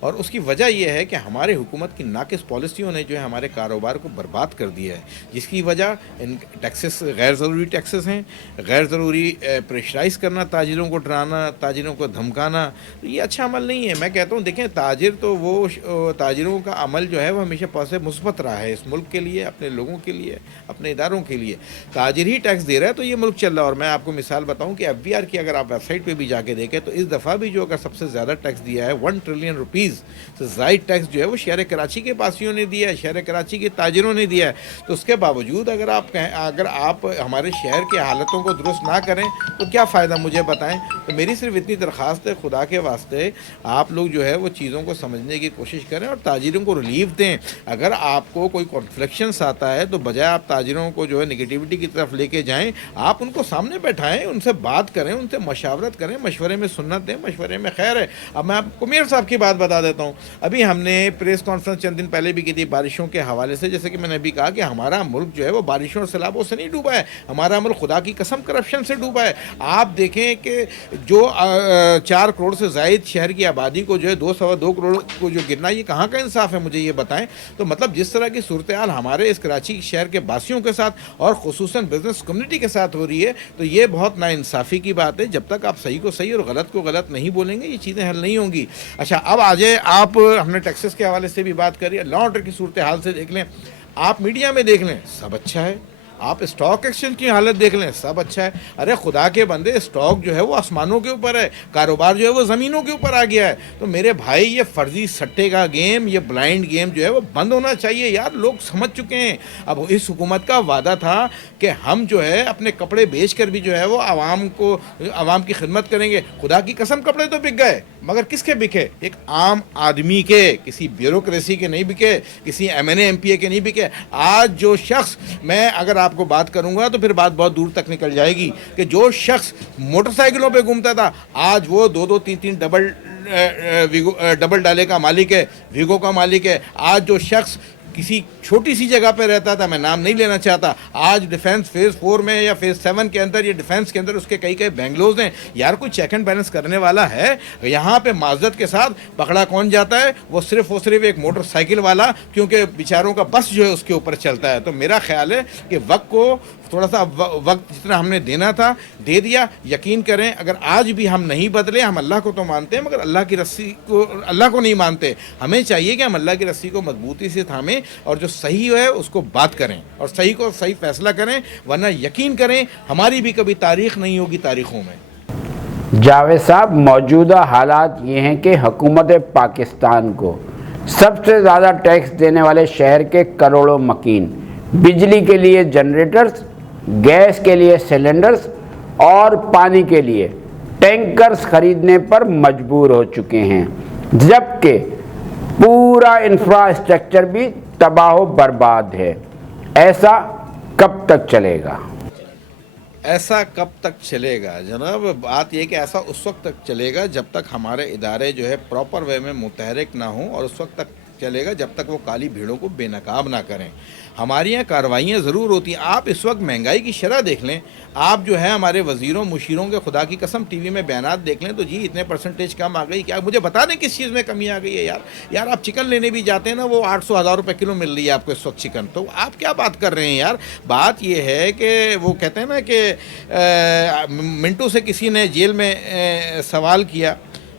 اور اس کی وجہ یہ ہے کہ ہمارے حکومت کی ناقص پالیسیوں نے جو ہے ہمارے کاروبار کو برباد کر دیا ہے، جس کی وجہ ان ٹیکسز، غیر ضروری ٹیکسز ہیں، غیر ضروری پریشرائز کرنا، تاجروں کو ڈرانا، تاجروں کو دھمکانا، یہ اچھا عمل نہیں ہے۔ میں کہتا ہوں دیکھیں، تاجر تو وہ تاجروں کا عمل جو ہے وہ ہمیشہ پازیٹو مثبت رہا ہے اس ملک کے لیے، اپنے لوگوں کے لیے، اپنے اداروں کے لیے۔ تاجر ہی ٹیکس دے رہا ہے تو یہ ملک چل رہا ہے۔ اور میں آپ کو مثال بتاؤں کہ FBR کی اگر آپ ویب سائٹ پہ بھی جا کے دیکھیں تو اس دفعہ بھی جو اگر سب سے زیادہ ٹیکس دیا ہے 1 ٹریلین روپیز سے زائد ٹیکس جو ہے وہ شہر کراچی کے پاسیوں نے دیا ہے، شہر کراچی کے تاجروں نے دیا ہے۔ تو اس کے باوجود اگر آپ ہمارے شہر کی حالتوں کو درست نہ کریں تو کیا فائدہ، مجھے بتائیں۔ تو میری صرف اتنی درخواست ہے، خدا کے واسطے آپ لوگ جو ہے وہ چیزوں کو سمجھنے کی کوشش کریں اور تاجروں کو ریلیف دیں۔ اگر آپ کو کوئی کانفلیکشنس آتا ہے تو بجائے آپ تاجروں کو جو ہے نگیٹیوٹی کی طرف لے کے جائیں، آپ ان کو سامنے بیٹھائیں، ان سے بات کریں، ان سے مشاورت کریں، مشورے میں سنت دیں، مشورے میں خیر ہے۔ اب میں آپ کو میئر صاحب کی بات بتا دیتا ہوں۔ ابھی ہم نے پریس کانفرنس چند دن پہلے بھی کی تھی بارشوں کے حوالے سے، جیسے کہ میں نے ابھی کہا کہ ہمارا ملک جو ہے وہ بارشوں اور سیلابوں سے نہیں ڈوبا ہے، ہمارا ملک خدا کی قسم کرپشن سے ڈوبا ہے۔ آپ دیکھیں کہ جو 4 کروڑ سے زائد شہر کی آبادی کو جو ہے 2 کروڑ کو جو گرنا، یہ کہاں کا انصاف ہے، مجھے یہ بتائیں۔ تو مطلب جس طرح کی صورتحال ہمارے اس کراچی شہر کے باسیوں کے ساتھ اور خصوصاً بزنس کمیونٹی کے ساتھ ہو رہی ہے، تو یہ بہت ناانصافی کی بات ہے۔ جب تک آپ صحیح کو صحیح اور غلط کو غلط نہیں بولیں گے یہ چیزیں حل نہیں ہوں گی۔ اچھا، اب آ جائے، آپ ہم نے ٹیکسز کے حوالے سے بھی بات کری ہے، لا آرڈر کی صورتحال سے دیکھ لیں، آپ میڈیا میں دیکھ لیں، سب اچھا ہے۔ آپ اسٹاک ایکسچینج کی حالت دیکھ لیں، سب اچھا ہے۔ ارے خدا کے بندے، اسٹاک جو ہے وہ آسمانوں کے اوپر ہے، کاروبار جو ہے وہ زمینوں کے اوپر آ گیا ہے۔ تو میرے بھائی، یہ فرضی سٹے کا گیم، یہ بلائنڈ گیم جو ہے وہ بند ہونا چاہیے یار، لوگ سمجھ چکے ہیں۔ اب اس حکومت کا وعدہ تھا کہ ہم جو ہے اپنے کپڑے بیچ کر بھی جو ہے وہ عوام کی خدمت کریں گے۔ خدا کی قسم کپڑے تو بک گئے، مگر کس کے بکے؟ ایک عام آدمی کے، کسی بیوروکریسی کے نہیں بکے، کسی MNA MP کے نہیں بکے۔ آج جو شخص، میں اگر آپ کو بات کروں گا تو پھر بات بہت دور تک نکل جائے گی، کہ جو شخص موٹر سائیکلوں پہ گھومتا تھا آج وہ 2 3 ڈبل ڈالے کا مالک ہے، ویگو کا مالک ہے۔ آج جو شخص کسی چھوٹی سی جگہ پہ رہتا تھا، میں نام نہیں لینا چاہتا، آج ڈیفینس فیز 4 میں یا فیز 7 کے اندر، یہ ڈیفینس کے اندر اس کے کئی بینگلوز ہیں۔ یار کوئی چیک اینڈ بیلنس کرنے والا ہے؟ یہاں پہ معذرت کے ساتھ پکڑا کون جاتا ہے؟ وہ صرف ایک موٹر سائیکل والا، کیونکہ بیچاروں کا بس جو ہے اس کے اوپر چلتا ہے۔ تو میرا خیال ہے کہ وقت کو تھوڑا سا، وقت جتنا ہم نے دینا تھا دے دیا۔ یقین کریں، اگر آج بھی ہم نہیں بدلے، ہم اللہ کو تو مانتے ہیں مگر اللہ کی رسی کو نہیں مانتے۔ ہمیں چاہیے کہ ہم اللہ کی رسی کو مضبوطی سے تھامیں اور جو صحیح ہے اس کو بات کریں اور صحیح کو صحیح فیصلہ کریں، ورنہ یقین کریں ہماری بھی کبھی تاریخ نہیں ہوگی تاریخوں میں۔ جاوید صاحب، موجودہ حالات یہ ہیں کہ حکومت پاکستان کو سب سے زیادہ ٹیکس دینے والے شہر کے کروڑوں مکین بجلی کے لیے جنریٹرز، گیس کے لیے سلنڈرز اور پانی کے لیے ٹینکرز خریدنے پر مجبور ہو چکے ہیں، جبکہ پورا انفراسٹرکچر بھی تباہ و برباد ہے۔ ایسا کب تک چلے گا؟ ایسا کب تک چلے گا جناب؟ بات یہ کہ ایسا اس وقت تک چلے گا جب تک ہمارے ادارے جو ہے پراپر وے میں متحرک نہ ہوں، اور اس وقت تک چلے گا جب تک وہ کالی بھیڑوں کو بے نقاب نہ کریں۔ ہماری یہاں کارروائیاں ضرور ہوتی ہیں۔ آپ اس وقت مہنگائی کی شرح دیکھ لیں، آپ جو ہے ہمارے وزیروں مشیروں کے خدا کی قسم ٹی وی میں بیانات دیکھ لیں تو جی اتنے پرسنٹیج کم آ گئی۔ کیا مجھے بتا دیں کس چیز میں کمی آ گئی ہے یار آپ چکن لینے بھی جاتے ہیں نا، وہ 800,000 روپے کلو مل رہی ہے آپ کو اس وقت چکن، تو آپ کیا بات کر رہے ہیں یار؟ بات یہ ہے کہ وہ کہتے ہیں نا کہ منٹو سے کسی نے جیل میں سوال کیا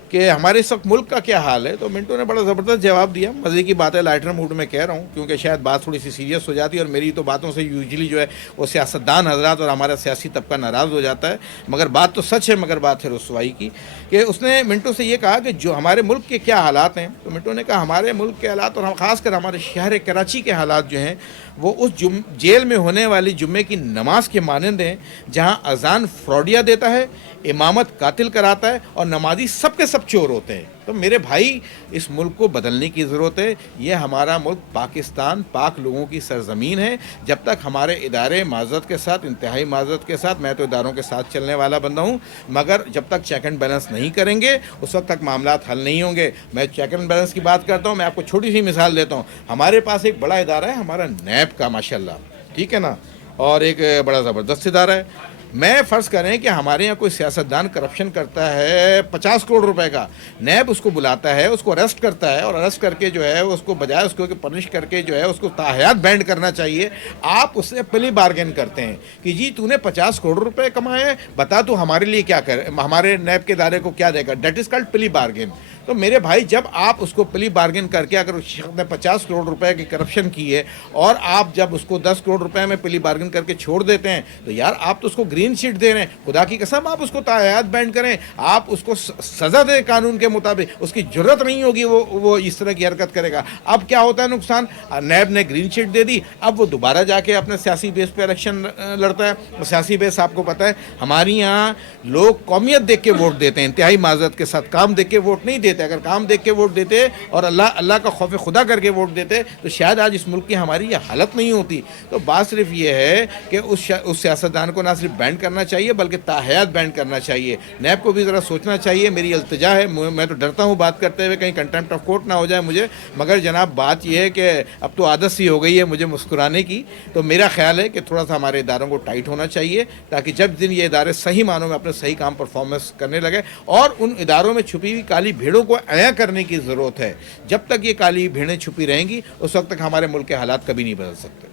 کہ ہمارے اس وقت ملک کا کیا حال ہے، تو منٹو نے بڑا زبردست جواب دیا۔ مزے کی بات ہے، لائٹر موڈ میں کہہ رہا ہوں کیونکہ شاید بات تھوڑی سی سیریس ہو جاتی ہے، اور میری تو باتوں سے یوزلی جو ہے وہ سیاستدان حضرات اور ہمارا سیاسی طبقہ ناراض ہو جاتا ہے، مگر بات تو سچ ہے، مگر بات ہے رسوائی کی، کہ اس نے منٹو سے یہ کہا کہ جو ہمارے ملک کے کیا حالات ہیں، تو منٹو نے کہا ہمارے ملک کے حالات اور خاص کر ہمارے شہر کراچی کے حالات جو ہیں وہ اس جیل میں ہونے والی جمعے کی نماز کے مانند ہیں، جہاں اذان فراڈیا دیتا ہے، امامت قاتل کراتا ہے اور نمازی سب کے سب چور ہوتے ہیں۔ تو میرے بھائی، اس ملک کو بدلنے کی ضرورت ہے۔ یہ ہمارا ملک پاکستان پاک لوگوں کی سرزمین ہے۔ جب تک ہمارے ادارے معذرت کے ساتھ، انتہائی معذرت کے ساتھ، میں تو اداروں کے ساتھ چلنے والا بندہ ہوں، مگر جب تک چیک اینڈ بیلنس نہیں کریں گے اس وقت تک معاملات حل نہیں ہوں گے۔ میں چیک اینڈ بیلنس کی بات کرتا ہوں، میں آپ کو چھوٹی سی مثال دیتا ہوں۔ ہمارے پاس ایک بڑا ادارہ ہے، ہمارا نیب کا، ماشاءاللہ، ٹھیک ہے نا، اور ایک بڑا زبردست ادارہ ہے۔ میں فرض کریں کہ ہمارے یہاں کوئی سیاستدان کرپشن کرتا ہے 50 کروڑ روپے کا، نیب اس کو بلاتا ہے، اس کو اریسٹ کرتا ہے، اور اریسٹ کر کے جو ہے اس کو بجائے اس کو کہ پنش کر کے جو ہے اس کو تاحیات بینڈ کرنا چاہیے، آپ اس سے پلی بارگین کرتے ہیں کہ جی تو نے 50 کروڑ روپے کمائے، بتا تو ہمارے لیے کیا کر، ہمارے نیب کے ادارے کو کیا دے گا. دیٹ از کالڈ پلی بارگین. تو میرے بھائی جب آپ اس کو پلی بارگن کر کے اگر اس شخص نے 50 کروڑ روپے کی کرپشن کی ہے اور آپ جب اس کو 10 کروڑ روپے میں پلی بارگن کر کے چھوڑ دیتے ہیں تو یار آپ تو اس کو گرین شیٹ دے رہے ہیں. خدا کی قسم آپ اس کو تاحیات بینڈ کریں، آپ اس کو سزا دیں قانون کے مطابق، اس کی جرت نہیں ہوگی وہ اس طرح کی حرکت کرے گا. اب کیا ہوتا ہے نقصان، نیب نے گرین شیٹ دے دی، اب وہ دوبارہ جا کے اپنے سیاسی بیس پہ الیکشن لڑتا ہے. سیاسی بیس آپ کو پتہ ہے ہماری یہاں لوگ قومیت دیکھ کے ووٹ دیتے ہیں، انتہائی معذرت کے ساتھ، کام دیکھ کے ووٹ نہیں دیتے. اگر کام دیکھ کے ووٹ دیتے اور اللہ کا خوف خدا کر کے ووٹ دیتے تو شاید آج اس ملک کی ہماری یہ حالت نہیں ہوتی. تو بات صرف یہ ہے کہ اس سیاستدان کو نہ صرف بینڈ کرنا چاہیے بلکہ تاحیات بینڈ کرنا چاہیے. نیب کو بھی ذرا سوچنا چاہیے. میری التجا ہے، میں تو ڈرتا ہوں بات کرتے ہوئے کہیں کنٹمپٹ آف کورٹ نہ ہو جائے مجھے، مگر جناب بات یہ ہے کہ اب تو عادت سی ہو گئی ہے مجھے مسکرانے کی. تو میرا خیال ہے کہ تھوڑا سا ہمارے اداروں کو ٹائٹ ہونا چاہیے تاکہ جب دن یہ ادارے صحیح معنوں میں اپنے صحیح کام پرفارمنس کرنے لگے، اور ان اداروں میں چھپی ہوئی کالی بھیڑوں کو عیاں کرنے کی ضرورت ہے. جب تک یہ کالی بھیڑیں چھپی رہیں گی اس وقت تک ہمارے ملک کے حالات کبھی نہیں بدل سکتے.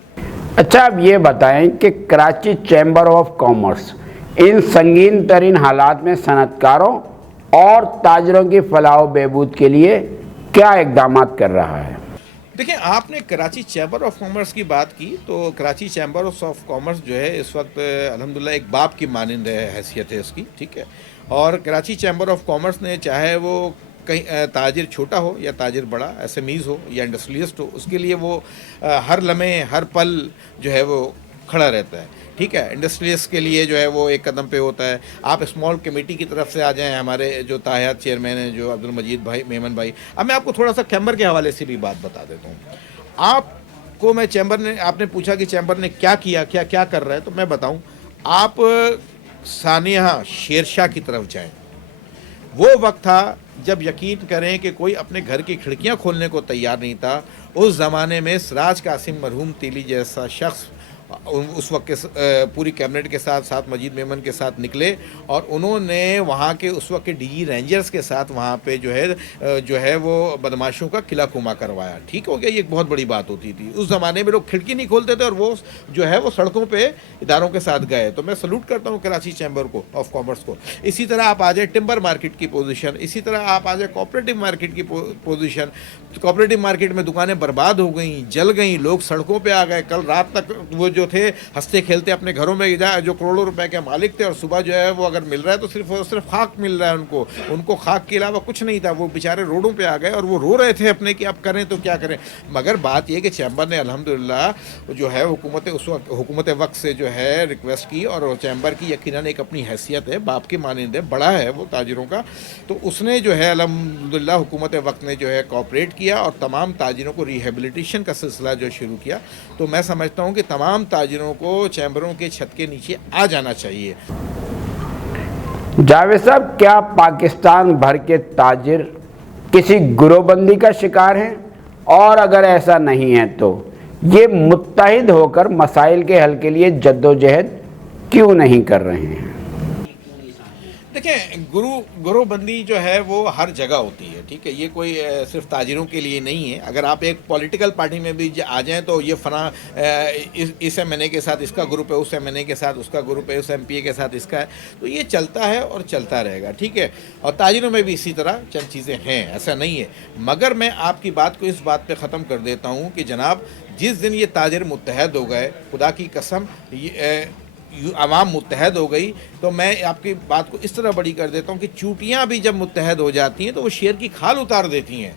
اچھا اب یہ بتائیں کہ کراچی چیمبر آف کامرس ان سنگین ترین حالات میں صنعت کاروں اور تاجروں کی فلاح و بہبود کے لیے کیا اقدامات کر رہا ہے؟ دیکھیں، آپ نے کراچی چیمبر آف کامرس کی بات کی تو کراچی چیمبر آف کامرس جو ہے اس وقت الحمدللہ ایک باپ کی مانند حیثیت ہے اس کی، ٹھیک ہے. اور کراچی چیمبر آف کامرس نے چاہے وہ کہیں تاجر چھوٹا ہو یا تاجر بڑا، ایس ایم ایز ہو یا انڈسٹریلسٹ ہو، اس کے لیے وہ ہر لمحے ہر پل جو ہے وہ کھڑا رہتا ہے، ٹھیک ہے. انڈسٹریلسٹ کے لیے جو ہے وہ ایک قدم پہ ہوتا ہے. آپ اسمال کمیٹی کی طرف سے آ جائیں، ہمارے جو تاحیات چیئرمین ہیں جو عبدالمجید بھائی، میمن بھائی. اب میں آپ کو تھوڑا سا چیمبر کے حوالے سے بھی بات بتا دیتا ہوں. آپ کو میں آپ نے پوچھا کہ چیمبر نے کیا کیا، کیا کر رہا ہے، تو میں بتاؤں. آپ سانحہ شیر شاہ کی طرف جائیں. وہ وقت تھا جب یقین کریں کہ کوئی اپنے گھر کی کھڑکیاں کھولنے کو تیار نہیں تھا. اس زمانے میں سراج قاسم مرحوم تیلی جیسا شخص اس وقت کے پوری کیبنٹ کے ساتھ مجید میمن کے ساتھ نکلے اور انہوں نے وہاں کے اس وقت کے ڈی جی رینجرز کے ساتھ وہاں پہ جو ہے وہ بدماشوں کا قلعہ کما کروایا. ٹھیک ہو گیا، یہ ایک بہت بڑی بات ہوتی تھی. اس زمانے میں لوگ کھڑکی نہیں کھولتے تھے اور وہ جو ہے وہ سڑکوں پہ اداروں کے ساتھ گئے. تو میں سلوٹ کرتا ہوں کراچی چیمبر کو آف کامرس کو. اسی طرح آپ آ جائیں ٹمبر مارکیٹ کی پوزیشن، اسی طرح آپ آ جائیں کوآپریٹو مارکیٹ کی پوزیشن. کوآپریٹو مارکیٹ میں دکانیں برباد ہو گئیں، جل گئیں، لوگ سڑکوں پہ آ گئے. کل رات تک وہ جو تھے ہنستے کھیلتے اپنے گھروں میں جو کروڑوں روپے کے مالک تھے، اور صبح جو ہے وہ اگر مل رہا ہے تو صرف خاک مل رہا ہے ان کو خاک کے علاوہ کچھ نہیں تھا. وہ بیچارے روڈوں پہ آ گئے اور وہ رو رہے تھے اپنے کہ اب کریں تو کیا کریں. مگر بات یہ کہ چیمبر نے الحمدللہ جو ہے حکومت وقت سے جو ہے ریکویسٹ کی، اور چیمبر کی یقیناً ایک اپنی حیثیت ہے، باپ کے مانند ہے، بڑا ہے وہ تاجروں کا. تو اس نے جو ہے الحمدللہ حکومت وقت نے جو ہے کوآپریٹ کیا اور تمام تاجروں کو ریہیبلیٹیشن کا سلسلہ جو شروع کیا. تو میں سمجھتا ہوں کہ تمام تاجروں کو چیمبروں کے چھت کے نیچے آ جانا چاہیے. جاوید صاحب، کیا پاکستان بھر کے تاجر کسی گروہ بندی کا شکار ہیں؟ اور اگر ایسا نہیں ہے تو یہ متحد ہو کر مسائل کے حل کے لیے جدوجہد کیوں نہیں کر رہے ہیں؟ دیکھیں، گروہ بندی جو ہے وہ ہر جگہ ہوتی ہے، ٹھیک ہے. یہ کوئی صرف تاجروں کے لیے نہیں ہے. اگر آپ ایک پولیٹیکل پارٹی میں بھی آ جائیں تو یہ فلاں اس ایم این اے کے ساتھ اس کا گروپ ہے، اس ایم این اے کے ساتھ اس کا گروپ ہے، اس ایم پی اے کے ساتھ اس کا ہے. تو یہ چلتا ہے اور چلتا رہے گا، ٹھیک ہے. اور تاجروں میں بھی اسی طرح چند چیزیں ہیں، ایسا نہیں ہے. مگر میں آپ کی بات کو اس بات پہ ختم کر دیتا ہوں کہ جناب جس دن یہ تاجر متحد ہو گئے، خدا کی قسم عوام متحد ہو گئی، تو میں آپ کی بات کو اس طرح بڑی کر دیتا ہوں کہ چوٹیاں بھی جب متحد ہو جاتی ہیں تو وہ شیر کی کھال اتار دیتی ہیں.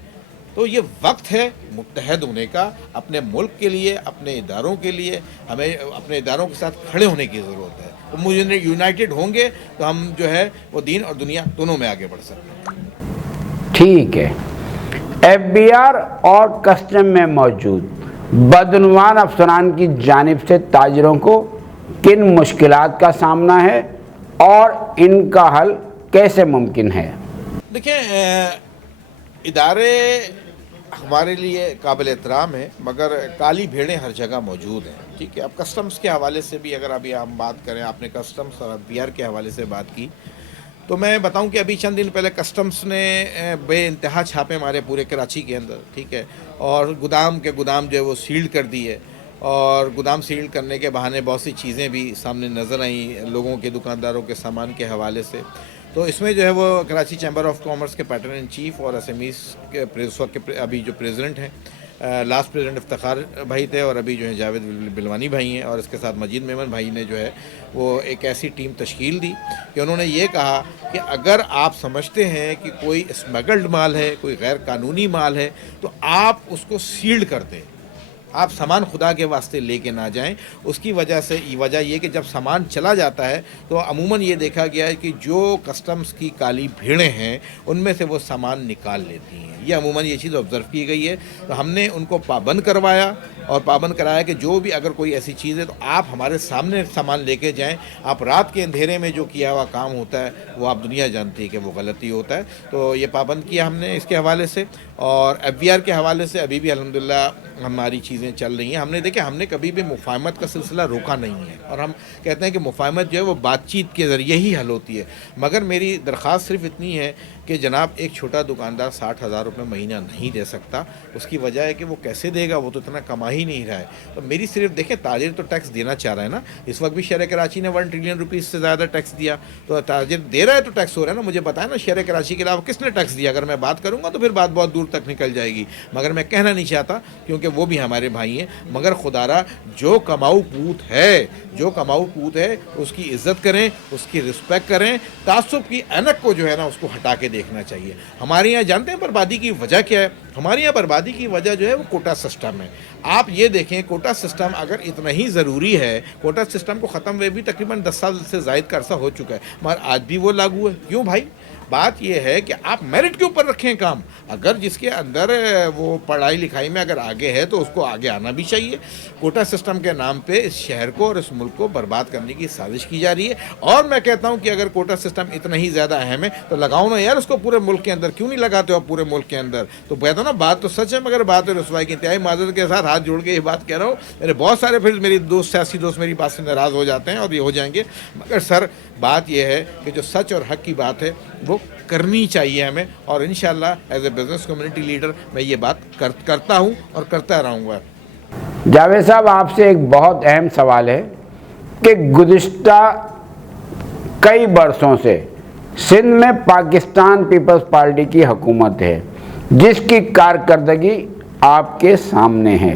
تو یہ وقت ہے متحد ہونے کا، اپنے ملک کے لیے، اپنے اداروں کے لیے. ہمیں اپنے اداروں کے ساتھ کھڑے ہونے کی ضرورت ہے. وہ یونائٹڈ ہوں گے تو ہم جو ہے وہ دین اور دنیا دونوں میں آگے بڑھ سکتے ہیں. ٹھیک ہے. ایف بی آر اور کسٹم میں موجود بدعنوان افسران کی جانب سے تاجروں کو کن مشکلات کا سامنا ہے اور ان کا حل کیسے ممکن ہے؟ دیکھیں، ادارے ہمارے لیے قابل احترام ہے، مگر کالی بھیڑیں ہر جگہ موجود ہیں، ٹھیک ہے. اب کسٹمز کے حوالے سے بھی اگر ابھی ہم بات کریں، آپ نے کسٹمز اور FBR کے حوالے سے بات کی، تو میں بتاؤں کہ ابھی چند دن پہلے کسٹمز نے بے انتہا چھاپے مارے پورے کراچی کے اندر، ٹھیک ہے، اور گودام کے گودام جو ہے وہ سیلڈ کر دیے، اور گودام سیلڈ کرنے کے بہانے بہت سی چیزیں بھی سامنے نظر آئیں لوگوں کے، دکانداروں کے سامان کے حوالے سے. تو اس میں جو ہے وہ کراچی چیمبر آف کامرس کے پیٹرن ان چیف اور SMEs کے اس وقت کے ابھی جو پریزیڈنٹ ہیں، لاسٹ پریزیڈنٹ افتخار بھائی تھے، اور ابھی جو ہے جاوید بلوانی بھائی ہیں، اور اس کے ساتھ مجید میمن بھائی نے جو ہے وہ ایک ایسی ٹیم تشکیل دی کہ انہوں نے یہ کہا کہ اگر آپ سمجھتے ہیں کہ کوئی اسمگلڈ مال ہے، کوئی غیر قانونی مال ہے، تو آپ اس کو سیلڈ کر دیں، آپ سامان خدا کے واسطے لے کے نہ جائیں. اس کی وجہ یہ کہ جب سامان چلا جاتا ہے تو عموماً یہ دیکھا گیا ہے کہ جو کسٹمز کی کالی بھیڑیں ہیں ان میں سے وہ سامان نکال لیتی ہیں. یہ عموماً یہ چیز آبزرو کی گئی ہے. تو ہم نے ان کو پابند کروایا، اور پابند کرایا کہ جو بھی اگر کوئی ایسی چیز ہے تو آپ ہمارے سامنے سامان لے کے جائیں. آپ رات کے اندھیرے میں جو کیا ہوا کام ہوتا ہے وہ آپ دنیا جانتی ہے کہ وہ غلطی ہوتا ہے. تو یہ پابند کیا ہم نے اس کے حوالے سے. اور FBR کے حوالے سے ابھی بھی الحمدللہ ہماری چیزیں چل رہی ہیں. ہم نے کبھی بھی مفاہمت کا سلسلہ روکا نہیں ہے، اور ہم کہتے ہیں کہ مفاہمت جو ہے وہ بات چیت کے ذریعے ہی حل ہوتی ہے. مگر میری درخواست صرف اتنی ہے کہ جناب ایک چھوٹا دکاندار 60,000 روپے مہینہ نہیں دے سکتا. اس کی وجہ ہے کہ وہ کیسے دے گا، وہ تو اتنا کما ہی نہیں رہا ہے. تو میری صرف دیکھیں، تاجر تو ٹیکس دینا چاہ رہا ہے نا. اس وقت بھی شہر کراچی نے 1 ٹریلین روپیز سے زیادہ ٹیکس دیا، تو تاجر دے رہا ہے تو ٹیکس ہو رہا ہے نا. مجھے بتائیں نا شہر کراچی کے علاوہ کس نے ٹیکس دیا؟ اگر میں بات کروں گا تو پھر بات بہت دور تک نکل جائے گی، مگر میں کہنا نہیں چاہتا کیونکہ وہ بھی ہمارے بھائی ہیں. مگر خدا را جو کماؤ پوت ہے اس کی عزت کریں، اس کی رسپیکٹ کریں. تعصب کی اینک کو جو ہے نا اس کو ہٹا کے دیکھنا چاہیے. ہمارے یہاں جانتے ہیں بربادی کی وجہ کیا ہے؟ ہمارے یہاں بربادی کی وجہ جو ہے وہ کوٹا سسٹم ہے. آپ یہ دیکھیں، کوٹا سسٹم اگر اتنا ہی ضروری ہے، کوٹا سسٹم کو ختم ہوئے بھی تقریباً 10 سال سے زائد کا عرصہ ہو چکا ہے، مگر آج بھی وہ لاگو ہے. کیوں بھائی؟ بات یہ ہے کہ آپ میرٹ کے اوپر رکھیں کام. اگر جس کے اندر وہ پڑھائی لکھائی میں اگر آگے ہے تو اس کو آگے آنا بھی چاہیے. کوٹا سسٹم کے نام پہ اس شہر کو اور اس ملک کو برباد کرنے کی سازش کی جا رہی ہے. اور میں کہتا ہوں کہ اگر کوٹا سسٹم اتنا ہی زیادہ اہم ہے تو لگاؤ نا یار اس کو پورے ملک کے اندر. کیوں نہیں لگاتے ہو پورے ملک کے اندر؟ تو کہتا ہوں نا بات تو سچ ہے، مگر بات رسوائی کی انتہائی معذرت کے ساتھ ہاتھ جوڑ کے یہ بات کہہ رہا ہوں. میرے بہت سارے پھر میری سیاسی دوست میری بات سے ناراض ہو جاتے ہیں اور یہ ہو جائیں گے، مگر سر بات یہ ہے کہ جو سچ اور حق کی بات ہے وہ کرنی چاہیے ہمیں. اور انشاءاللہ as a business community leader میں یہ بات کرتا ہوں اور کرتا رہوں گا. جاوید صاحب، آپ سے ایک بہت اہم سوال ہے کہ گزشتہ کئی برسوں سے سندھ میں پاکستان پیپلز پارٹی کی حکومت ہے جس کی کارکردگی آپ کے سامنے ہے.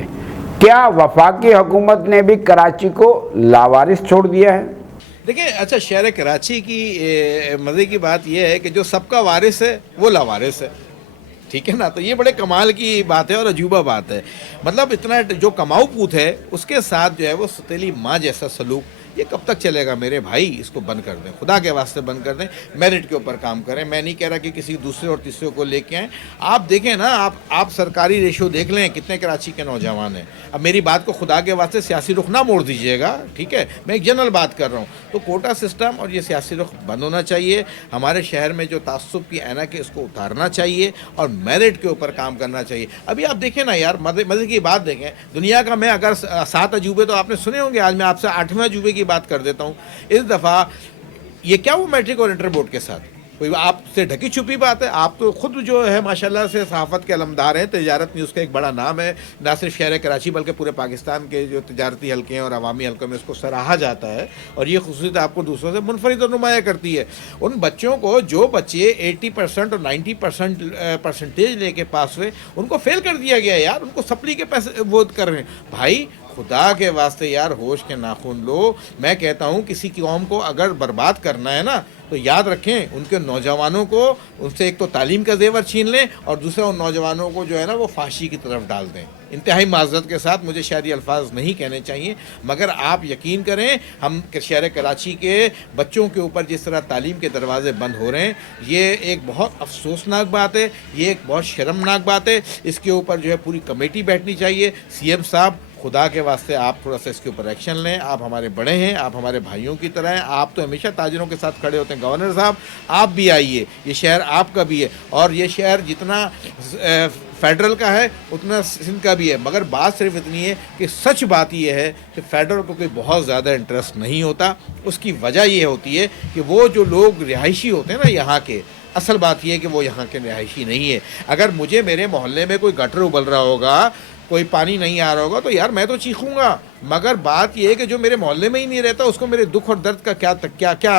کیا وفاقی حکومت نے بھی کراچی کو لاوارث چھوڑ دیا ہے؟ دیکھیں، اچھا شہر کراچی کی مزے کی بات یہ ہے کہ جو سب کا وارث ہے وہ لاوارث ہے، ٹھیک ہے نا. تو یہ بڑے کمال کی بات ہے اور عجوبہ بات ہے. مطلب اتنا جو کماؤ پوت ہے اس کے ساتھ جو ہے وہ ستیلی ماں جیسا سلوک، یہ کب تک چلے گا میرے بھائی؟ اس کو بند کر دیں، خدا کے واسطے بند کر دیں. میرٹ کے اوپر کام کریں. میں نہیں کہہ رہا کہ کسی دوسرے اور تیسرے کو لے کے آئیں. آپ دیکھیں نا، آپ سرکاری ریشو دیکھ لیں کتنے کراچی کے نوجوان ہیں. اب میری بات کو خدا کے واسطے سیاسی رخ نہ موڑ دیجیے گا، ٹھیک ہے؟ میں ایک جنرل بات کر رہا ہوں. تو کوٹا سسٹم اور یہ سیاسی رخ بند ہونا چاہیے. ہمارے شہر میں جو تعصب کی اینک ہے اس کو اتارنا چاہیے اور میرٹ کے اوپر کام کرنا چاہیے. ابھی آپ دیکھیں نا یار، مزے کی بات دیکھیں، دنیا کا میں اگر 7 عجوبے تو آپ نے سنے ہوں گے، آج میں آپ سے 8ویں عجوبے کی بات کر دیتا ہوں. اس دفعہ یہ کیا وہ میٹرک اور انٹر بورڈ کے ساتھ کوئی آپ سے ڈھکی چھپی بات ہے؟ آپ تو خود جو ہے ماشاءاللہ سے صحافت کے علمدار ہیں. تجارت نیوز کا ایک بڑا نام ہے، نہ صرف شہر کراچی بلکہ پورے پاکستان کے جو تجارتی حلقے ہیں اور عوامی حلقوں میں اس کو سراہا جاتا ہے، اور یہ خصوصیت آپ کو دوسروں سے منفرد اور نمایاں کرتی ہے. ان بچوں کو جو بچے 80% اور 90% پرسنٹیج لے کے پاس ہوئے ان کو فیل کر دیا گیا یار. ان کو سپلی کے پیسے وہ کر رہے ہیں. بھائی خدا کے واسطے یار ہوش کے ناخن لو. میں کہتا ہوں کسی قوم کو اگر برباد کرنا ہے نا تو یاد رکھیں ان کے نوجوانوں کو ان سے ایک تو تعلیم کا زیور چھین لیں اور دوسرا ان نوجوانوں کو جو ہے نا وہ فحاشی کی طرف ڈال دیں. انتہائی معذرت کے ساتھ مجھے شاید یہ الفاظ نہیں کہنے چاہیے، مگر آپ یقین کریں ہم شہر کراچی کے بچوں کے اوپر جس طرح تعلیم کے دروازے بند ہو رہے ہیں یہ ایک بہت افسوسناک بات ہے، یہ ایک بہت شرمناک بات ہے. اس کے اوپر جو ہے پوری کمیٹی بیٹھنی چاہیے. CM صاحب خدا کے واسطے آپ تھوڑا سا اس کے اوپر ایکشن لیں. آپ ہمارے بڑے ہیں, آپ ہمارے بھائیوں کی طرح ہیں, آپ تو ہمیشہ تاجروں کے ساتھ کھڑے ہوتے ہیں. گورنر صاحب آپ بھی آئیے, یہ شہر آپ کا بھی ہے, اور یہ شہر جتنا فیڈرل کا ہے اتنا سندھ کا بھی ہے. مگر بات صرف اتنی ہے کہ سچ بات یہ ہے کہ فیڈرل کو کوئی بہت زیادہ انٹرسٹ نہیں ہوتا. اس کی وجہ یہ ہوتی ہے کہ وہ جو لوگ رہائشی ہوتے ہیں نا یہاں کے, اصل بات یہ ہے کہ وہ یہاں کے رہائشی نہیں ہے. اگر مجھے میرے محلے میں کوئی گٹر ابل رہا ہوگا, کوئی پانی نہیں آ رہا ہوگا, تو یار میں تو چیخوں گا. مگر بات یہ ہے کہ جو میرے محلے میں ہی نہیں رہتا اس کو میرے دکھ اور درد کا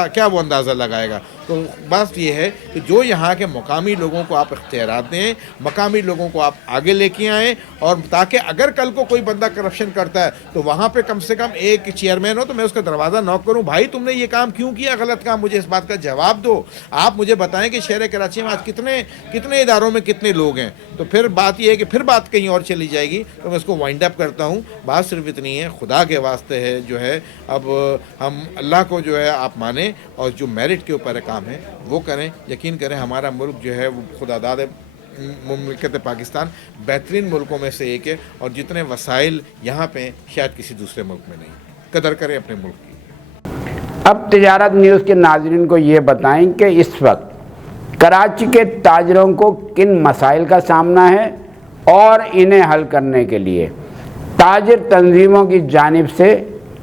کیا وہ اندازہ لگائے گا. تو بات یہ ہے کہ جو یہاں کے مقامی لوگوں کو آپ اختیارات دیں, مقامی لوگوں کو آپ آگے لے کے آئیں, اور تاکہ اگر کل کو کوئی بندہ کرپشن کرتا ہے تو وہاں پہ کم سے کم ایک چیئرمین ہو تو میں اس کا دروازہ نوک کروں, بھائی تم نے یہ کام کیوں کیا, غلط کام, مجھے اس بات کا جواب دو. آپ مجھے بتائیں کہ شہر کراچی میں آج کتنے اداروں میں کتنے لوگ ہیں. تو پھر بات یہ ہے کہ پھر بات کہیں اور چلی جائے گی. تو میں اس کو وائنڈ اپ کرتا ہوں. بات صرف اتنی ہے, خدا کے واسطے ہے جو ہے, اب ہم اللہ کو جو ہے آپ مانیں, اور جو میرٹ کے اوپر کام ہے وہ کریں. یقین کریں ہمارا ملک جو ہے وہ خدا داد مملکت پاکستان بہترین ملکوں میں سے ایک ہے, اور جتنے وسائل یہاں پہ شاید کسی دوسرے ملک میں نہیں. قدر کریں اپنے ملک کی. اب تجارت نیوز کے ناظرین کو یہ بتائیں کہ اس وقت کراچی کے تاجروں کو کن مسائل کا سامنا ہے, اور انہیں حل کرنے کے لیے تاجر تنظیموں کی جانب سے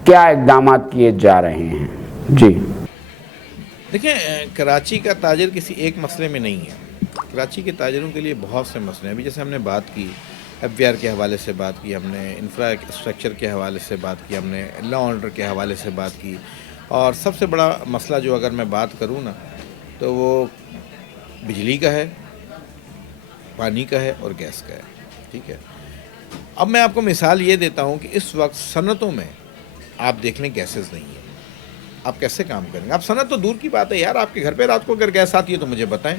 کیا اقدامات کیے جا رہے ہیں. جی دیکھیں, کراچی کا تاجر کسی ایک مسئلے میں نہیں ہے. کراچی کے تاجروں کے لیے بہت سے مسئلے ہیں. ابھی جیسے ہم نے بات کی ایف بی آر کے حوالے سے بات کی, ہم نے انفراسٹرکچر کے حوالے سے بات کی, ہم نے لا آرڈر کے حوالے سے بات کی, اور سب سے بڑا مسئلہ جو اگر میں بات کروں نا تو وہ بجلی کا ہے, پانی کا ہے اور گیس کا ہے. ٹھیک ہے, اب میں آپ کو مثال یہ دیتا ہوں کہ اس وقت صنعتوں میں آپ دیکھ لیں گیسز نہیں ہیں. آپ کیسے کام کریں گے؟ آپ صنعت تو دور کی بات ہے یار, آپ کے گھر پہ رات کو اگر گیس آتی ہے تو مجھے بتائیں.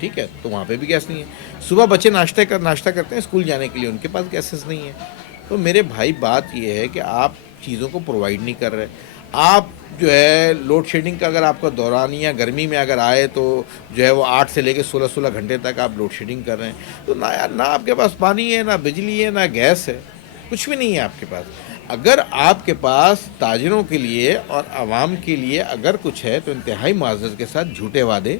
ٹھیک ہے, تو وہاں پہ بھی گیس نہیں ہے. صبح بچے ناشتہ کرتے ہیں اسکول جانے کے لیے, ان کے پاس گیسز نہیں ہیں. تو میرے بھائی بات یہ ہے کہ آپ چیزوں کو پرووائڈ نہیں کر رہے. آپ جو ہے لوڈ شیڈنگ کا اگر آپ کا دورانیہ گرمی میں اگر آئے تو جو ہے وہ 8 سے لے کے 16 گھنٹے تک آپ لوڈ شیڈنگ کر رہے ہیں. تو نہ یار, نہ آپ کے پاس پانی ہے, نہ بجلی ہے, نہ گیس ہے, کچھ بھی نہیں ہے آپ کے پاس. اگر آپ کے پاس تاجروں کے لیے اور عوام کے لیے اگر کچھ ہے تو انتہائی معذرت کے ساتھ جھوٹے وعدے,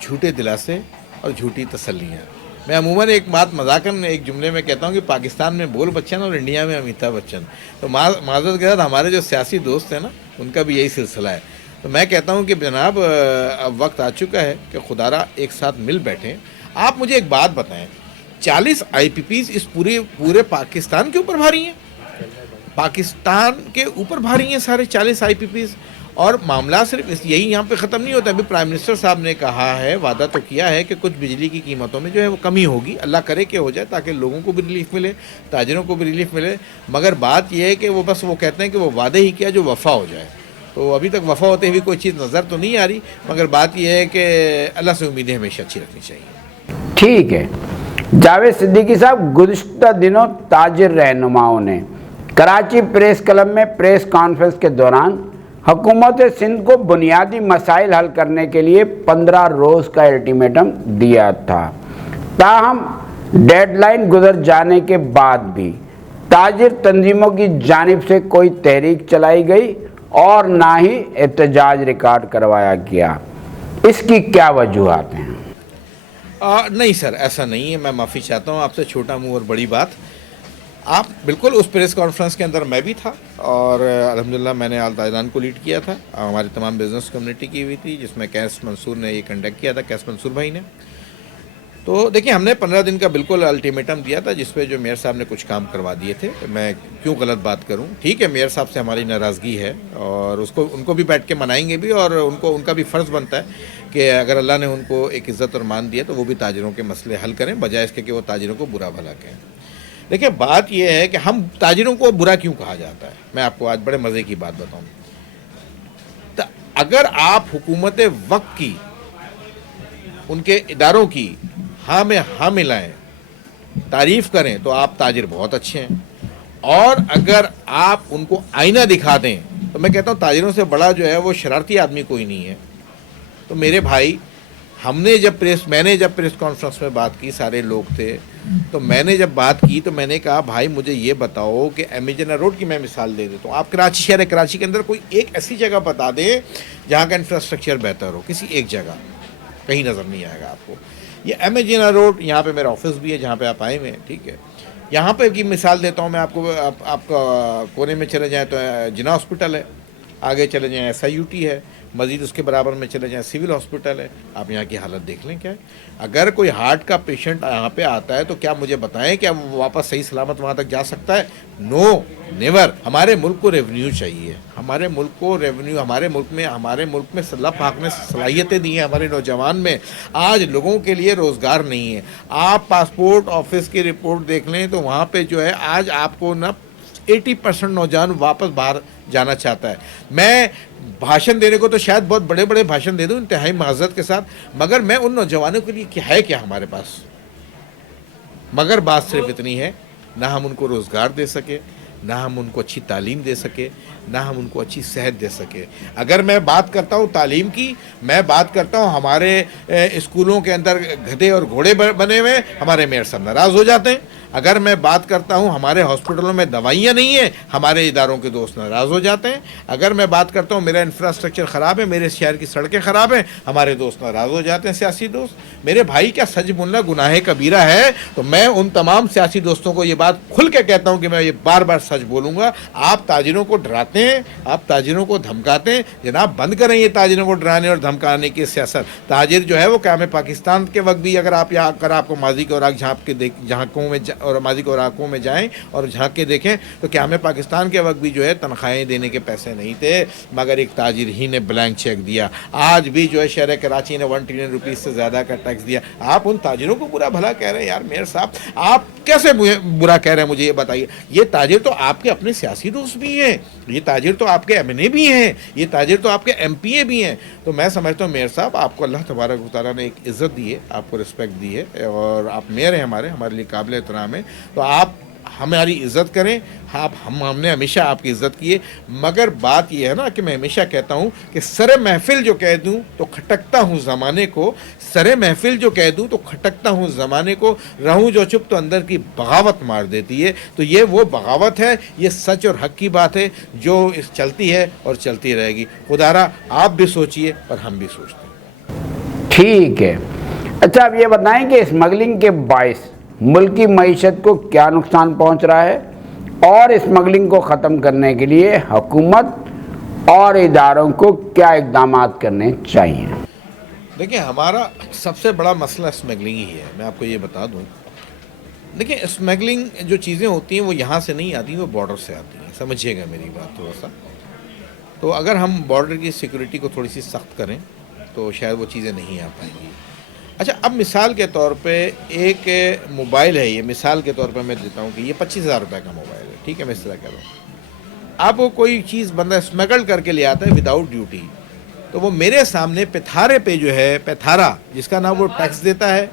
جھوٹے دلاسے اور جھوٹی تسلیاں. میں عموماً ایک بات مذاقاً ایک جملے میں کہتا ہوں کہ پاکستان میں بول بچن اور انڈیا میں امیتابھ بچن. تو معذرت کے ساتھ ہمارے جو سیاسی دوست ہیں نا ان کا بھی یہی سلسلہ ہے. تو میں کہتا ہوں کہ جناب اب وقت آ چکا ہے کہ خدا را ایک ساتھ مل بیٹھیں. آپ مجھے ایک بات بتائیں, 40 آئی پی پیز اس پورے پاکستان کے اوپر بھاری ہیں, پاکستان کے اوپر بھاری ہیں سارے 40 آئی پی پیز. اور معاملہ صرف یہی یہاں پہ ختم نہیں ہوتا. ابھی پرائم منسٹر صاحب نے کہا ہے, وعدہ تو کیا ہے کہ کچھ بجلی کی قیمتوں میں جو ہے وہ کمی ہوگی, اللہ کرے کہ ہو جائے, تاکہ لوگوں کو بھی ریلیف ملے, تاجروں کو بھی ریلیف ملے. مگر بات یہ ہے کہ وہ بس وہ کہتے ہیں کہ وہ وعدے ہی کیا جو وفا ہو جائے. تو ابھی تک وفا ہوتے ہوئے کوئی چیز نظر تو نہیں آ رہی, مگر بات یہ ہے کہ اللہ سے امیدیں ہمیشہ اچھی رکھنی چاہیے. ٹھیک ہے. جاوید صدیقی صاحب, گزشتہ دنوں تاجر رہنماؤں نے کراچی پریس کلب میں پریس کانفرنس کے دوران حکومت سندھ کو بنیادی مسائل حل کرنے کے لیے 15 روز کا الٹیمیٹم دیا تھا. تاہم ڈیڈ لائن گزر جانے کے بعد بھی تاجر تنظیموں کی جانب سے کوئی تحریک چلائی گئی اور نہ ہی احتجاج ریکارڈ کروایا گیا. اس کی کیا وجوہات ہیں؟ نہیں سر, ایسا نہیں ہے. میں معافی چاہتا ہوں آپ سے. چھوٹا منہ اور بڑی بات. آپ بالکل اس پریس کانفرنس کے اندر میں بھی تھا, اور الحمدللہ میں نے آل تاجران کو لیڈ کیا تھا. ہماری تمام بزنس کمیونٹی کی ہوئی تھی, جس میں کیس منصور نے یہ کنڈکٹ کیا تھا, کیس منصور بھائی نے. تو دیکھیں, ہم نے 15 دن کا بالکل الٹیمیٹم دیا تھا, جس پہ جو میئر صاحب نے کچھ کام کروا دیے تھے. میں کیوں غلط بات کروں؟ ٹھیک ہے, میئر صاحب سے ہماری ناراضگی ہے, اور ان کو بھی بیٹھ کے منائیں گے بھی, اور ان کا بھی فرض بنتا ہے کہ اگر اللہ نے ان کو ایک عزت اور مان دیا تو وہ بھی تاجروں کے مسئلے حل کریں, بجائے اس کے کہ وہ تاجروں کو برا بھلا کہیں. دیکھیں, بات یہ ہے کہ ہم تاجروں کو برا کیوں کہا جاتا ہے. میں آپ کو آج بڑے مزے کی بات بتاؤں. اگر آپ حکومت وقت کی, ان کے اداروں کی ہاں میں ہاں ملائیں, تعریف کریں, تو آپ تاجر بہت اچھے ہیں. اور اگر آپ ان کو آئینہ دکھا دیں تو میں کہتا ہوں تاجروں سے بڑا جو ہے وہ شرارتی آدمی کوئی نہیں ہے. تو میرے بھائی, میں نے جب پریس کانفرنس میں بات کی، سارے لوگ تھے، تو میں نے جب بات کی تو میں نے کہا بھائی مجھے یہ بتاؤ کہ امیجنا روڈ کی میں مثال دے دیتا ہوں، آپ کراچی شہر کراچی کے اندر کوئی ایک ایسی جگہ بتا دیں جہاں کا انفراسٹرکچر بہتر ہو، کسی ایک جگہ کہیں نظر نہیں آئے گا آپ کو۔ یہ امیجنا روڈ، یہاں پہ میرا آفس بھی ہے جہاں پہ آپ آئے ہوئے ہیں، ٹھیک ہے، یہاں پہ کی مثال دیتا ہوں میں آپ کو، آپ کا کونے میں چلے جائیں تو جنا ہاسپٹل ہے، آگے چلے جائیں SIUT ہے، مزید اس کے برابر میں چلے جائیں سول ہاسپٹل ہے، آپ یہاں کی حالت دیکھ لیں کیا ہے۔ اگر کوئی ہارٹ کا پیشنٹ یہاں پہ آتا ہے تو کیا مجھے بتائیں کہ وہ واپس صحیح سلامت وہاں تک جا سکتا ہے؟ نو، نیور۔ ہمارے ملک کو ریونیو چاہیے، ہمارے ملک کو ریونیو، ہمارے ملک میں اللہ پاک نے صلاحیتیں دی ہیں ہمارے نوجوان میں، آج لوگوں کے لیے روزگار نہیں ہے۔ آپ پاسپورٹ آفس کی رپورٹ دیکھ لیں تو وہاں پہ جو ہے آج آپ کو نا 80% نوجوان واپس باہر جانا چاہتا ہے۔ میں بھاشن دینے کو تو شاید بہت بڑے بڑے بھاشن دے دوں انتہائی معذرت کے ساتھ، مگر میں ان نوجوانوں کے لیے کیا ہے کیا ہمارے پاس؟ مگر بات صرف اتنی ہے، نہ ہم ان کو روزگار دے سکے، نہ ہم ان کو اچھی تعلیم دے سکے، نہ ہم ان کو اچھی صحت دے سکے۔ اگر میں بات کرتا ہوں تعلیم کی، میں بات کرتا ہوں ہمارے اسکولوں کے اندر گدھے اور گھوڑے بنے ہوئے، ہمارے میئر صاحب ناراض ہو جاتے ہیں۔ اگر میں بات کرتا ہوں ہمارے ہاسپٹلوں میں دوائیاں نہیں ہیں، ہمارے اداروں کے دوست ناراض ہو جاتے ہیں۔ اگر میں بات کرتا ہوں میرا انفراسٹرکچر خراب ہے، میرے شہر کی سڑکیں خراب ہیں، ہمارے دوست ناراض ہو جاتے ہیں، سیاسی دوست۔ میرے بھائی کیا سچ بولنا گناہ کبیرہ ہے؟ تو میں ان تمام سیاسی دوستوں کو یہ بات کھل کے کہتا ہوں کہ میں یہ بار بار سچ بولوں گا۔ آپ تاجروں کو ڈراتے ہیں، آپ تاجروں کو دھمکاتے ہیں، جناب بند کریں یہ تاجروں کو ڈرانے اور دھمکانے کی سیاست۔ تاجر جو ہے وہ قیام پاکستان کے وقت بھی اگر آپ یہاں کر آپ کو ماضی کے اوراق جھانک کے جھانکوں میں اور ماضی کے اوراقوں میں جائیں اور جھانک کے دیکھیں تو قیام پاکستان کے وقت بھی جو ہے تنخواہیں دینے کے پیسے نہیں تھے، مگر ایک تاجر ہی نے بلینک چیک دیا۔ آج بھی جو ہے شہر کراچی نے 1 ٹریلین روپیز سے زیادہ کا ٹیکس دیا۔ آپ ان تاجروں کو برا بھلا کہہ رہے ہیں؟ یار میئر صاحب آپ کیسے برا کہہ رہے ہیں؟ مجھے یہ بتائیے۔ یہ تاجر تو آپ کے اپنے سیاسی دوست بھی ہیں، یہ تاجر تو آپ کے MNA بھی ہیں، یہ تاجر تو آپ کے MPA بھی ہیں۔ تو میں سمجھتا ہوں میئر صاحب آپ کو اللہ تبارک و تعالیٰ نے ایک عزت دی ہے، آپ کو رسپیکٹ دی ہے، اور آپ میئر ہیں ہمارے لیے قابل احترام ہیں، تو آپ ہماری عزت کریں۔ ہم نے ہمیشہ آپ کی عزت کی ہے، مگر بات یہ ہے نا کہ میں ہمیشہ کہتا ہوں کہ سر محفل جو کہہ دوں تو کھٹکتا ہوں زمانے کو، سر محفل جو کہہ دوں تو کھٹکتا ہوں زمانے کو، رہوں جو چپ تو اندر کی بغاوت مار دیتی ہے۔ تو یہ وہ بغاوت ہے، یہ سچ اور حق کی بات ہے جو چلتی ہے اور چلتی رہے گی۔ خدارا آپ بھی سوچئے اور ہم بھی سوچتے ہیں۔ ٹھیک ہے، اچھا اب یہ بتائیں کہ اسمگلنگ کے باعث ملک کی معیشت کو کیا نقصان پہنچ رہا ہے، اور اسمگلنگ کو ختم کرنے کے لیے حکومت اور اداروں کو کیا اقدامات کرنے چاہیے؟ دیکھیں ہمارا سب سے بڑا مسئلہ اسمگلنگ ہی ہے، میں آپ کو یہ بتا دوں۔ دیکھیں اسمگلنگ جو چیزیں ہوتی ہیں وہ یہاں سے نہیں آتی، وہ بارڈر سے آتی ہیں، سمجھیے گا میری بات تھوڑا سا۔ تو اگر ہم بارڈر کی سیکورٹی کو تھوڑی سی سخت کریں تو شاید وہ چیزیں نہیں آ پائیں گی۔ اچھا اب مثال کے طور پہ ایک موبائل ہے، یہ مثال کے طور پہ میں دیتا ہوں کہ یہ 25,000 روپے کا موبائل ہے، ٹھیک ہے، میں اس طرح کہہ رہا ہوں۔ اب وہ کوئی چیز بندہ اسمگل کر کے لے آتا ہے وداؤٹ ڈیوٹی، تو وہ میرے سامنے پتھارے پہ جو ہے، پتھارا جس کا نہ وہ ٹیکس دیتا ہے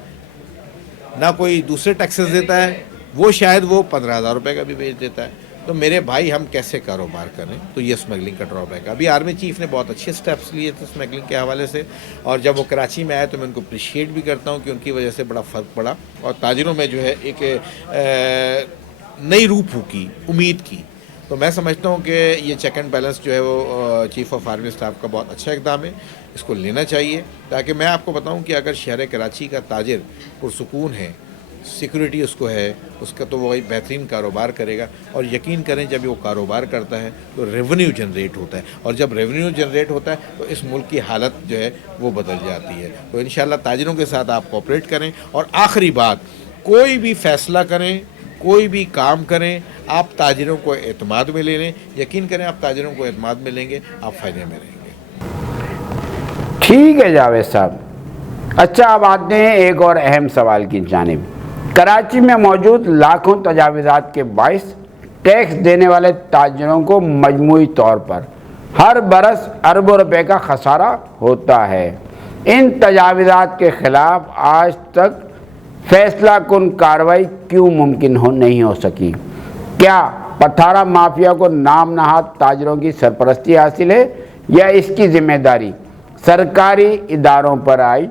نہ کوئی دوسرے ٹیکسز دیتا ہے، وہ شاید وہ 15,000 روپے کا بھی بیچ دیتا ہے۔ تو میرے بھائی ہم کیسے کاروبار کریں؟ تو یہ اسمگلنگ کا ڈرا بیک ہے۔ ابھی آرمی چیف نے بہت اچھے سٹیپس لیے تھے اسمگلنگ کے حوالے سے، اور جب وہ کراچی میں آئے تو میں ان کو اپریشیٹ بھی کرتا ہوں کہ ان کی وجہ سے بڑا فرق پڑا اور تاجروں میں جو ہے ایک نئی روح پھونکی، امید کی۔ تو میں سمجھتا ہوں کہ یہ چیک اینڈ بیلنس جو ہے وہ چیف آف آرمی اسٹاف کا بہت اچھا اقدام ہے، اس کو لینا چاہیے، تاکہ میں آپ کو بتاؤں کہ اگر شہر کراچی کا تاجر پرسکون ہے، سیکورٹی اس کو ہے، اس کا تو وہ بہترین کاروبار کرے گا۔ اور یقین کریں جب وہ کاروبار کرتا ہے تو ریونیو جنریٹ ہوتا ہے، اور جب ریونیو جنریٹ ہوتا ہے تو اس ملک کی حالت جو ہے وہ بدل جاتی ہے۔ تو انشاءاللہ تاجروں کے ساتھ آپ کوآپریٹ کریں۔ اور آخری بات، کوئی بھی فیصلہ کریں، کوئی بھی کام کریں، آپ تاجروں کو اعتماد میں لے لیں، یقین کریں آپ تاجروں کو اعتماد میں لیں گے، آپ فائدے میں رہیں گے۔ ٹھیک ہے جاوید صاحب، اچھا اب آتے ہیں ایک اور اہم سوال کی جانب۔ کراچی میں موجود لاکھوں تجاوزات کے باعث ٹیکس دینے والے تاجروں کو مجموعی طور پر ہر برس اربوں روپے کا خسارہ ہوتا ہے۔ ان تجاوزات کے خلاف آج تک فیصلہ کن کارروائی کیوں ممکن نہیں ہو سکی؟ کیا پتھارا مافیا کو نام نہاد تاجروں کی سرپرستی حاصل ہے، یا اس کی ذمہ داری سرکاری اداروں پر عائد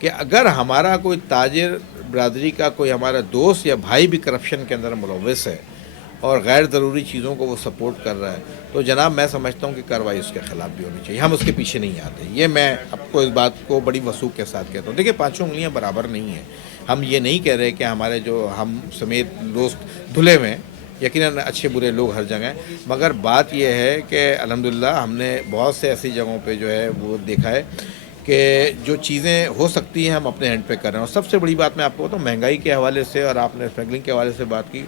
کہ اگر ہمارا کوئی تاجر برادری کا کوئی ہمارا دوست یا بھائی بھی کرپشن کے اندر ملوث ہے اور غیر ضروری چیزوں کو وہ سپورٹ کر رہا ہے تو جناب میں سمجھتا ہوں کہ کارروائی اس کے خلاف بھی ہونی چاہیے. ہم اس کے پیچھے نہیں آتے. یہ میں آپ کو اس بات کو بڑی وثوق کے ساتھ کہتا ہوں. دیکھیں پانچوں انگلیاں برابر نہیں ہیں. ہم یہ نہیں کہہ رہے کہ ہمارے جو ہم سمیت دوست دھلے ہوئے ہیں, یقیناً اچھے برے لوگ ہر جگہ ہیں, مگر بات یہ ہے کہ الحمدللہ ہم نے بہت سے ایسی جگہوں پہ جو ہے وہ دیکھا ہے کہ جو چیزیں ہو سکتی ہیں ہم اپنے ہینڈ پہ کر رہے ہیں. اور سب سے بڑی بات میں آپ کو بتاؤں مہنگائی کے حوالے سے, اور آپ نے اسمگلنگ کے حوالے سے بات کی.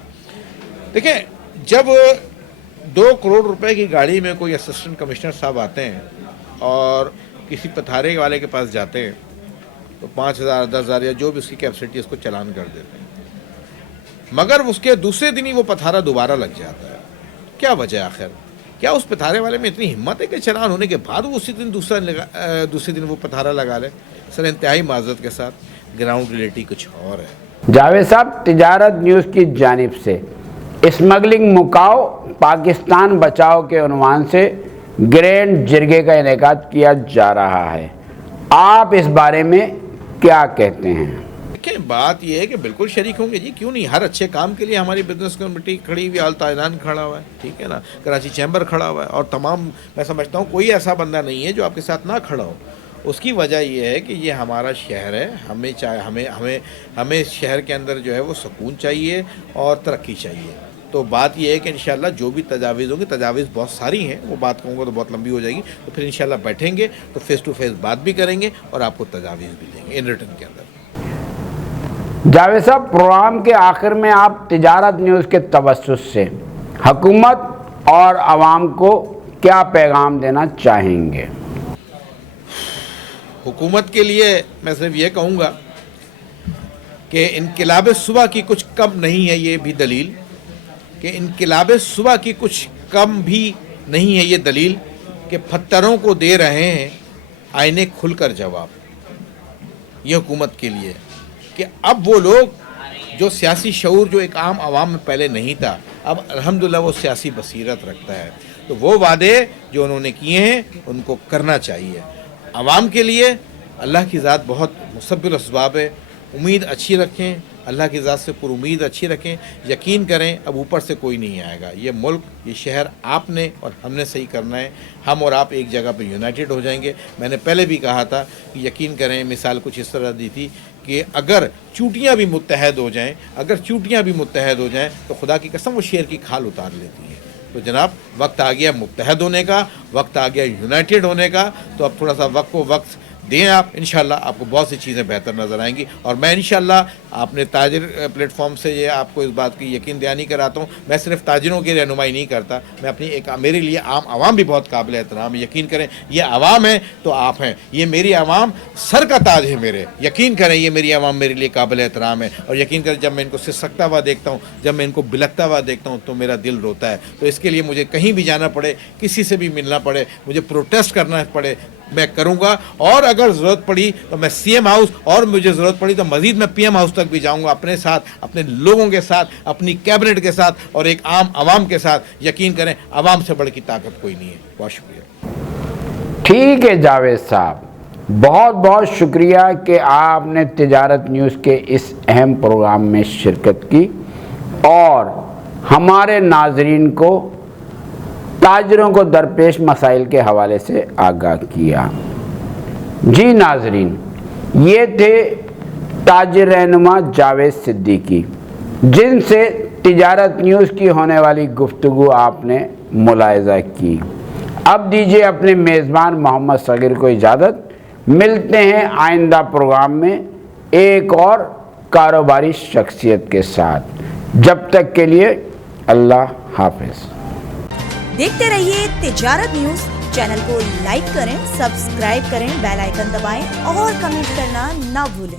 دیکھیں جب 2 کروڑ روپے کی گاڑی میں کوئی اسسٹنٹ کمشنر صاحب آتے ہیں اور کسی پتھارے والے کے پاس جاتے ہیں تو 5,000 10,000 یا جو بھی اس کی کیپیسٹی اس کو چلان کر دیتے ہیں, مگر اس کے دوسرے دن ہی وہ پتھارا دوبارہ لگ جاتا ہے. کیا وجہ آخر؟ کیا اس پتھارے والے میں اتنی ہمت ہے کہ چلان ہونے کے بعد وہ اسی دن دوسرے دن وہ پتھارا لگا لے؟ سر انتہائی معذرت کے ساتھ گراؤنڈ ریئلٹی کچھ اور ہے. جاوید صاحب, تجارت نیوز کی جانب سے اسمگلنگ مکاؤ پاکستان بچاؤ کے عنوان سے گرینڈ جرگے کا انعقاد کیا جا رہا ہے. آپ اس بارے میں کیا کہتے ہیں؟ بات یہ ہے کہ بالکل شریک ہوں گے جی, کیوں نہیں. ہر اچھے کام کے لیے ہماری بزنس کمیٹی کھڑی ہوئی, آل تائزان کھڑا ہوا ہے, ٹھیک ہے نا, کراچی چیمبر کھڑا ہوا ہے, اور تمام میں سمجھتا ہوں کوئی ایسا بندہ نہیں ہے جو آپ کے ساتھ نہ کھڑا ہو. اس کی وجہ یہ ہے کہ یہ ہمارا شہر ہے, ہمیں شہر کے اندر جو ہے وہ سکون چاہیے اور ترقی چاہیے. تو بات یہ ہے کہ انشاءاللہ جو بھی تجاویز ہوں گی, تجاویز بہت ساری ہیں, وہ بات کہوں گا تو بہت لمبی ہو جائے گی, تو پھر انشاءاللہ بیٹھیں گے تو فیس ٹو فیس بات بھی کریں گے اور آپ کو تجاویز بھی دیں گے ان ریٹن کے اندر. جاوید صاحب, پروگرام کے آخر میں آپ تجارت نیوز کے توسط سے حکومت اور عوام کو کیا پیغام دینا چاہیں گے؟ حکومت کے لیے میں صرف یہ کہوں گا کہ انقلاب صبح کی کچھ کم نہیں ہے یہ بھی دلیل, کہ انقلاب صبح کی کچھ کم بھی نہیں ہے یہ دلیل کہ پتھروں کو دے رہے ہیں آئینے کھل کر جواب. یہ حکومت کے لیے کہ اب وہ لوگ جو سیاسی شعور جو ایک عام عوام میں پہلے نہیں تھا, اب الحمدللہ وہ سیاسی بصیرت رکھتا ہے. تو وہ وعدے جو انہوں نے کیے ہیں ان کو کرنا چاہیے. عوام کے لیے اللہ کی ذات بہت مسبب الاسباب ہے. امید اچھی رکھیں, اللہ کی ذات سے پر امید اچھی رکھیں. یقین کریں اب اوپر سے کوئی نہیں آئے گا. یہ ملک, یہ شہر آپ نے اور ہم نے صحیح کرنا ہے. ہم اور آپ ایک جگہ پہ یونائٹڈ ہو جائیں گے. میں نے پہلے بھی کہا تھا کہ یقین کریں, مثال کچھ اس طرح دی تھی کہ اگر چوٹیاں بھی متحد ہو جائیں, تو خدا کی قسم وہ شیر کی کھال اتار لیتی ہیں. تو جناب وقت آ گیا متحد ہونے کا, وقت آ گیا یونائٹڈ ہونے کا. تو اب تھوڑا سا وقت دیں آپ, انشاءاللہ آپ کو بہت سی چیزیں بہتر نظر آئیں گی. اور میں انشاءاللہ آپ نے تاجر پلیٹ فارم سے یہ آپ کو اس بات کی یقین دہانی کراتا ہوں, میں صرف تاجروں کی رہنمائی نہیں کرتا, میں اپنی ایک میرے لیے عام عوام بھی بہت قابل احترام ہے. یقین کریں یہ عوام ہے تو آپ ہیں, یہ میری عوام سر کا تاج ہے میرے. یقین کریں یہ میری عوام میرے لیے قابل احترام ہے. اور یقین کریں جب میں ان کو سسکتا ہوا دیکھتا ہوں, جب میں ان کو بلکتا ہوا دیکھتا ہوں تو میرا دل روتا ہے. تو اس کے لیے مجھے کہیں بھی جانا پڑے, کسی سے بھی ملنا پڑے, مجھے پروٹیسٹ کرنا پڑے, میں کروں گا. اور اگر ضرورت پڑی تو میں سی ایم ہاؤس, اور مجھے ضرورت پڑی تو مزید میں پی ایم ہاؤس تک بھی جاؤں گا, اپنے ساتھ, اپنے لوگوں کے ساتھ, اپنی کیبنٹ کے ساتھ اور ایک عام عوام کے ساتھ. یقین کریں عوام سے بڑھ کی طاقت کوئی نہیں ہے. بہت شکریہ. ٹھیک ہے جاوید صاحب, بہت بہت شکریہ کہ آپ نے تجارت نیوز کے اس اہم پروگرام میں شرکت کی اور ہمارے ناظرین کو تاجروں کو درپیش مسائل کے حوالے سے آگاہ کیا. جی ناظرین, یہ تھے تاجر رہنما جاوید صدیقی, جن سے تجارت نیوز کی ہونے والی گفتگو آپ نے ملاحظہ کی. اب دیجیے اپنے میزبان محمد صغیر کو اجازت. ملتے ہیں آئندہ پروگرام میں ایک اور کاروباری شخصیت کے ساتھ. جب تک کے لیے اللہ حافظ. دیکھتے رہیے تجارت نیوز. چینل کو لائک کریں, سبسکرائب کریں, بیل آئیکن دبائیں اور کمنٹ کرنا نہ بھولیں.